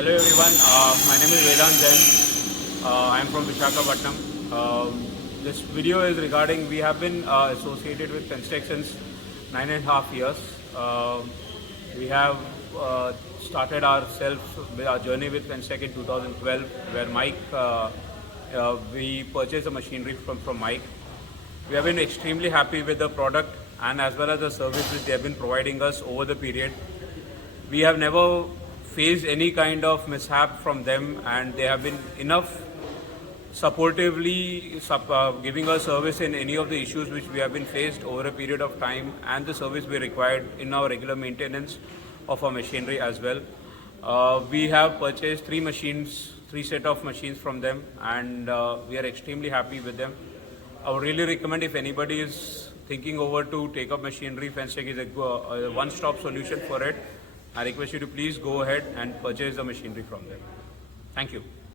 Hello everyone, my name is Vedant Jain. I am from Visakhapatnam. This video is regarding, we have been associated with FENSTEK since 9.5 years. We have started our journey with FENSTEK in 2012, where we purchased the machinery from Mike. We have been extremely happy with the product and as well as the service which they have been providing us over the period. We have never faced any kind of mishap from them, and they have been enough supportively giving us service in any of the issues which we have been faced over a period of time, and the service we required in our regular maintenance of our machinery as well. We have purchased three set of machines from them, and we are extremely happy with them. I would really recommend, if anybody is thinking over to take up machinery, FENSTEK is a one-stop solution for it. I request you to please go ahead and purchase the machinery from them. Thank you.